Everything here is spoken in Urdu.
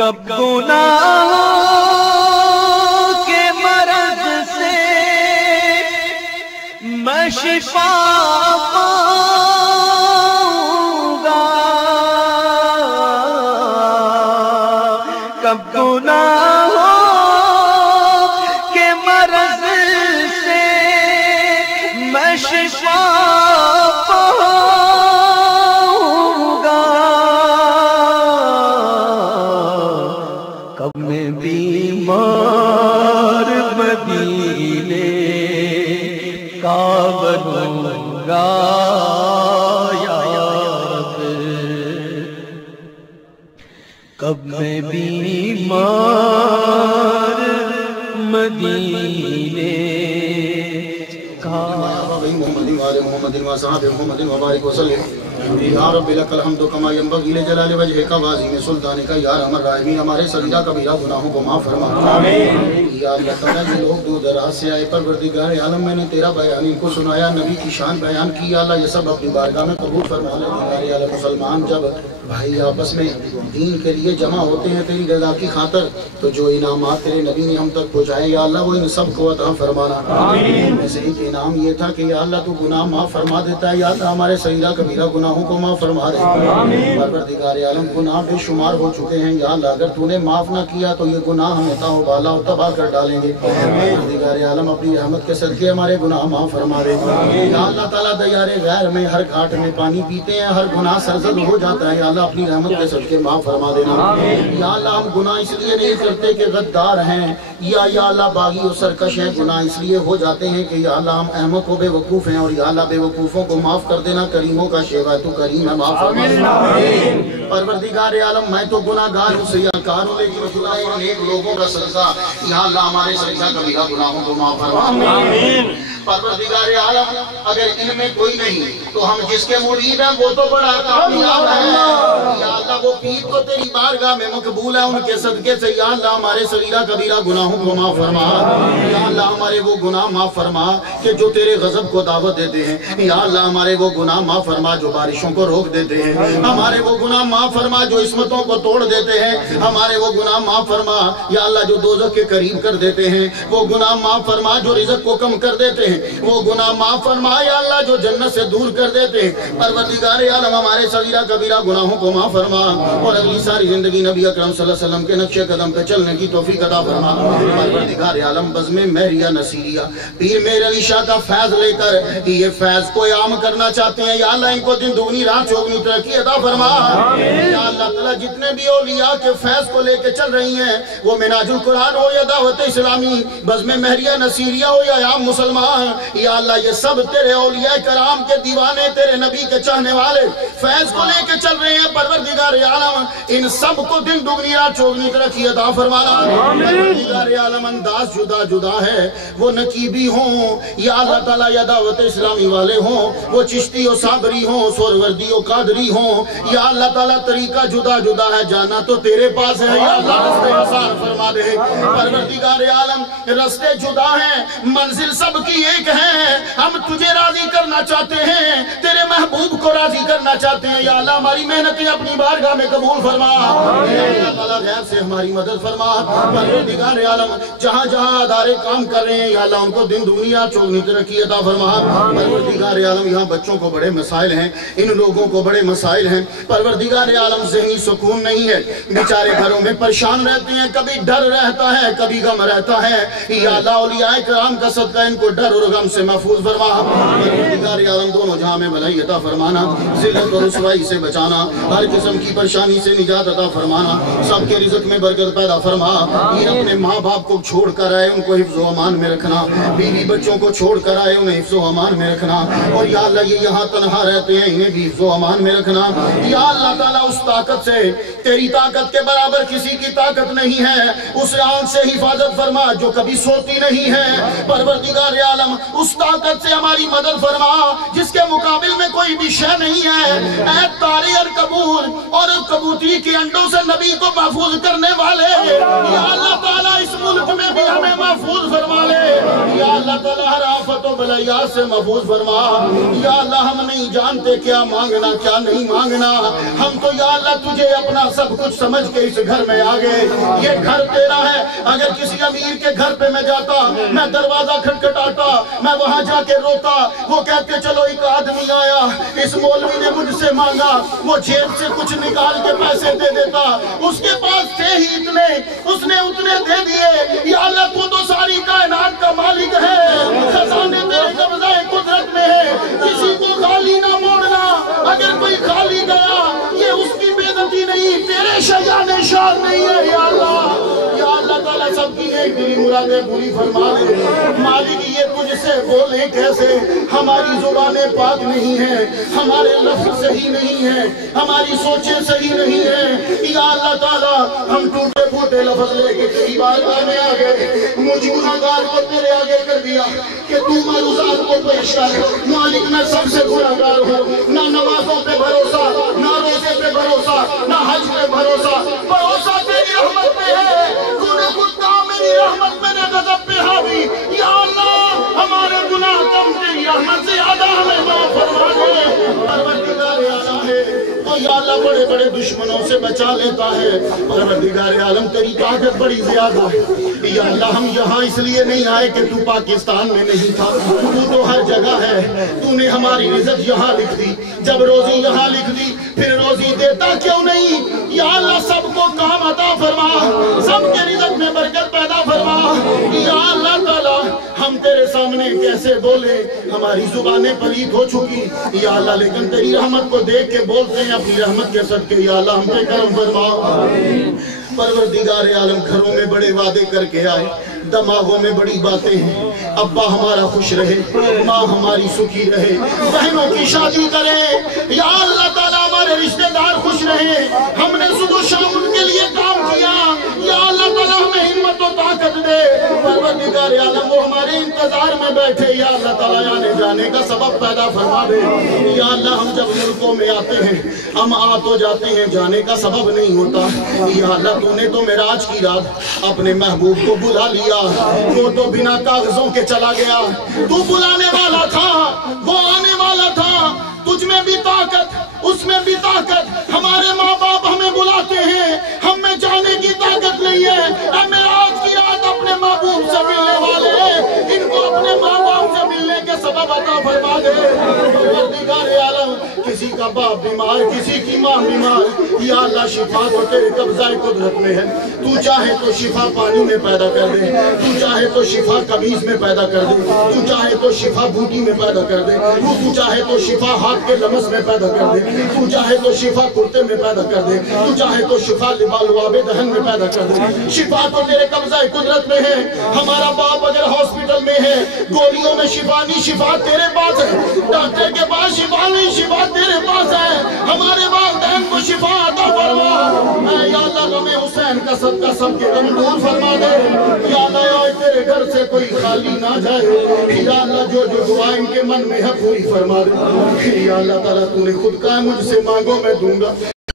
کب گناہوں کے مرض سے میں شفا پاؤں گا، کب گناہوں کے مرض سے میں شفا پاؤں گا، کب میں بیمار مدینے کا بنوں گا یا رب، کب میں بیمار مدینے کا محمد وصحاب محمد وبارک وسلم یا رب لک الحمد کما ینبغی لجلال وجہک وعظیم سلطانک یا ارحم الراحمین۔ ہمارے صغیرہ کبیرہ گناہوں کو معاف فرما آمین۔ یا اللہ تعالیٰ جو لوگ دور دراز سے آئے، پروردگار عالم میں نے تیرا بیان ان کو سنایا، نبی کی شان بیان کی، یا اللہ یہ سب اپنی بارگاہ میں قبول فرما لے۔ عالم مسلمان جب بھائی آپس میں دین کے لیے جمع ہوتے ہیں تیری رضا کی خاطر، تو جو انعامات تیرے نبی نے ہم تک پہنچائے یا اللہ وہ ان سب کو عطا فرمانا آمین۔ میں سے ایک انعام یہ تھا کہ یا اللہ تو گناہ معاف فرما دیتا ہے، یا اللہ ہمارے صغیرہ کبیرہ گناہوں کو معاف فرما دے۔ پروردگار عالم گناہ بے شمار ہو چکے ہیں، یا اللہ اگر تو نے معاف نہ کیا تو یہ گناہ ہمیں تاؤ بالا و تباہ کر ڈالیں گے۔ پروردگار عالم اپنی رحمت کے صدقے ہمارے گناہ معاف فرما دے۔ یا اللہ تعالیٰ دیار غیر میں ہر گھاٹ میں پانی پیتے ہیں، ہر گناہ سرزد ہو جاتا ہے، یا اللہ اپنی رحمت کے صدقے معاف فرما دینا۔ یا اللہ ہم گناہ اس لیے نہیں کرتے کہ غدار ہیں، یا اللہ باغی و سرکش ہیں، گناہ اس لیے ہو جاتے ہیں کہ یا اللہ ہم احمق و بے وقوف ہیں، اور یا اللہ بے وقوفوں کو معاف کر دینا، کریموں کا شیوا تو کریم ہے، معاف فرما دینا۔ پروردگار عالم میں تو گناہگار ہوں، سیاکار ہوں، لیکن خدا ان نیک لوگوں کا صدقہ یا اللہ ہمارے صغیرہ کبیرہ گناہوں کو معاف فرما۔ پروردگار عالم اگر ان میں کوئی نہیں تو ہم جس کے مرید ہیں وہ تو بڑا کامیاب ہے، یا اللہ وہ پیر تو تیری بارگاہ میں مقبول ہے، ان کے صدقے سے یا اللہ ہمارے صغیرہ کبیرہ گناہوں کو معاف فرما۔ یا اللہ ہمارے وہ گناہ معاف فرما کہ جو تیرے غضب کو دعوت دیتے ہیں، یا اللہ ہمارے وہ گناہ معاف فرما جو بارشوں کو روک دیتے ہیں، ہمارے وہ گناہ معاف فرما جو عصمتوں کو توڑ دیتے ہیں، ہمارے وہ گناہ معاف فرما یا اللہ جو دوزخ کے قریب کر دیتے ہیں، وہ گناہ معاف فرما جو رزق کو کم کر دیتے ہیں، وہ گناہ معاف فرما یا اللہ جو جنت سے دور کر دیتے ہیں۔ پروردگار عالم ہمارے صغیرہ کبیرہ گناہوں کو معاف فرما، اور اگلی ساری زندگی نبی اکرم صلی اللہ علیہ وسلم کے نقش قدم پہ چلنے کی توفیق عطا فرما۔ پروردگار عالم بزم مہریہ نصیریہ پیر میر علی شاہ کا فیض لے کر یہ فیض کو عام کرنا چاہتے ہیں، یا اللہ ان کو دن دگنی رات چوگنی ترقی عطا فرما۔ یا اللہ تعالیٰ جتنے بھی اولیاء کے فیض کو لے کے چل رہی ہیں، وہ مناج القرآن ہو یا دعوت اسلامی، بزم مہریہ نصیریہ ہو یا عام مسلمان، یا اللہ یہ سب تیرے اولیاء کرام کے دیوانے، تیرے نبی کے چاہنے والے فیض کو لے کے چل رہے ہیں۔ پروردگار عالم ان سب کو دن دگنی رات چوگنی ترقی عطا فرمانا۔ پروردگار عالم انداز جدا جدا ہے، وہ نقیبی ہوں یا اللہ تعالیٰ یا دعوت اسلامی والے ہوں، وہ چشتی و صابری ہوں، سوروردی و قادری ہوں، یا اللہ تعالیٰ طریقہ جدا جدا ہے، جانا تو تیرے پاس ہے، یا اللہ رستے آسان فرما دے۔ پروردگار عالم رستے جدا ہیں، منزل سب کی ایک ہے، ہم تجھے راضی کرنا چاہتے ہیں، تیرے محبوب کو راضی کرنا چاہتے ہیں، یا اللہ ہماری محنتیں اپنی بارگاہ میں قبول فرما، یا اللہ تعالیٰ غیر سے ہماری مدد فرما۔ پروردگار عالم جہاں جہاں ادارے کام کر رہے ہیں، یا اللہ ان کو دن دنیا چوگنی ترقی عطا فرما۔ پروردگار عالم یہاں بچوں کو بڑے مسائل ہیں، ان لوگوں کو بڑے مسائل ہیں، پروردگار عالم ذہنی سکون نہیں ہے، بیچارے گھروں میں پریشان رہتے ہیں، کبھی ڈر رہتا ہے کبھی غم رہتا ہے، یا اللہ اولیاء کرام کا صدقہ ان کو ڈر اور غم سے محفوظ فرما۔ پروردگار عالم دونوں جہاں میں بھلائی عطا فرمانا، ذلت اور رسوائی سے بچانا، ہر قسم کی پریشانی سے نجات عطا فرمانا، سب کے رزق میں برکت پیدا فرما۔ یہ اپنے ماں باپ کو چھوڑ کر آئے ان کو حفظ و امان میں رکھنا، بیوی بچوں کو چھوڑ کر آئے انہیں حفظ و امان میں رکھنا، اور یا اللہ یہ یہاں تنہا رہتے ہیں انہیں بھی حفظ و امان میں رکھنا۔ یا اللہ تعالیٰ اس طاقت سے تیری طاقت کے برابر کسی کی طاقت نہیں ہے، اس آنکھ سے حفاظت فرما جو کبھی سوتی نہیں ہے۔ پروردگار عالم اس طاقت سے ہماری مدد فرما جس کے مقابل میں کوئی بھی شے نہیں ہے۔ اے تارے القبور اور کبوتری کے انڈوں سے نبی کو محفوظ کرنے والے، یا اللہ تعالیٰ اس ملک میں بھی ہمیں محفوظ فرما لے، یا اللہ تعالیٰ ہر آفت و بلائیات سے محفوظ فرما۔ یا اللہ ہم نہیں جانتے کیا مانگنا کیا نہیں مانگنا، ہم تو یا اللہ تجھے اپنا سب کچھ سمجھ کے اس گھر میں آ گئے. یہ گھر تیرا ہے. اگر کسی امیر کے گھر پہ میں جاتا, میں دروازہ کھٹکھٹاتا, میں وہاں جا کے روتا, وہ کہتے چلو ایک آدمی آیا, اس مولوی نے مجھ سے مانگا, وہ جیب سے کچھ نکال کے پیسے دے دیتا, اس کے پاس تھے ہی اتنے, اس نے اتنے دے دیے. یا اللہ تو ساری کائنات کا مالک ہے, خزانے تیرے قبضہ قدرت میں ہے, کسی کو خالی نہ موڑنا. اگر کوئی خالی گیا یہ اس کی بے عزتی نہیں, تیرے شجاع شان نہیں ہے. یا اللہ تعالیٰ سب کی نیک دلی مرادیں پوری فرما دے. مالک یہ تجھ سے بولیں کیسے, ہماری زبانیں پاک نہیں ہیں, ہمارے لفظ صحیح نہیں ہیں, ہماری سوچیں صحیح نہیں ہیں. یا اللہ تعالیٰ ہم ٹوٹے پھوٹے لفظ لے کے تیری بارگاہ میں آ گئے, مجھ گناہگار کو تیرے آگے کر دیا کہ تو معروضات کو پیش کر. مالک میں سب سے گناہگار ہوں, نہ نمازوں پہ بھروسہ, نہ روزے پہ بھروسہ, نہ حج پہ بھروسہ. بھروسہ تیری رحمت پہ ہے, تو نے خود کہا میری رحمت میں نے غضب پہ حاوی. یا اللہ ہمارے گناہ کم, تیری رحمت سے زیادہ ہمیں معاف فرما دے. پروردگار عالم ہے تو یا اللہ بڑے بڑے دشمنوں سے بچا لیتا ہے. پروردگار عالم تیری طاقت بڑی زیادہ ہے. یا اللہ ہم یہاں اس لیے نہیں آئے کہ تو پاکستان میں نہیں تھا, تو تو ہر جگہ ہے. تو نے ہماری عزت یہاں لکھ دی, جب روزی یہاں لکھ دی پھر روزی دیتا کیوں نہیں. یا اللہ سب کو کام عطا فرما, سب کے رزق میں برکت پیدا فرما. یا اللہ تعالیٰ ہم تیرے سامنے کیسے بولے, ہماری زبانیں پلید ہو چکی. یا اللہ لیکن تیری رحمت کو دیکھ کے بولتے ہیں اپنی رحمت کے صدقے. یا اللہ ہم پہ کرم فرما. پروردگار عالم گھروں میں بڑے وعدے کر کے آئے, دماغوں میں بڑی باتیں ہیں. ابا ہمارا خوش رہے, ماں ہماری سکھی رہے, بہنوں کی شادی کرے. یا اللہ تعالیٰ ہمارے رشتہ دار خوش رہے, ہم نے صبح شام ان کے لیے کام کیا. یا اللہ تعالیٰ ہمیں ہمت و طاقت دے. پروردگار عالم وہ ہمارے انتظار میں بیٹھے, یا اللہ تعالیٰ آنے جانے کا سبب پیدا فرما دے. یا اللہ ہم جب ملکوں میں آتے ہیں ہم آ تو جاتے ہیں, جانے کا سبب نہیں ہوتا. یا اللہ تو نے تو معراج کی رات اپنے محبوب کو بلا لیا, وہ تو بنا کاغذوں کے چلا گیا. تو بلانے والا تھا, وہ آنے والا تھا. تجھ میں بھی طاقت, اس میں بھی طاقت. ہمارے ماں باپ ہمیں بلاتے ہیں, ہم میں جانے کی طاقت نہیں ہے. اب معراج کی رات اپنے محبوب سے ملنے والے ہیں, ان کو اپنے ماں باپ سے ملنے کے سبب عطا فرما دے. پروردگار عالم کسی کا باپ بیمار, کسی کی ماں بیمار, یا اللہ شفا تو تیرے قبضہ قدرت میں ہے. تو چاہے تو شفا پانی میں پیدا کر دے, تو چاہے تو شفا قمیض میں پیدا کر دے, تو چاہے تو شفا بوٹی میں پیدا کر دے, تو چاہے تو شفا ہاتھ کے لمس میں پیدا کر دے, تو چاہے تو شفا کرتے میں پیدا کر دے, تو چاہے تو شفا لباب دہن میں پیدا کر دے. شفا تو تیرے قبضہ قدرت میں ہے. ہمارا باپ اگر ہاسپٹل میں ہے, گولیوں میں شفا نہیں, شفا تیرے پاس ہے. ڈاکٹر کے پاس شفا نہیں, شفا تیرے پاس ہے. ہمارے والدین کو شفا عطا فرما. یا اللہ غم حسین کا صدقہ سب کے غم دور فرما دے. یا اللہ تیرے گھر سے کوئی خالی نہ جائے. یا اللہ جو جو دعا ان کے من میں ہے پوری فرما دے. یا اللہ تعالیٰ تو نے خود کہا مجھ سے مانگو میں دوں گا.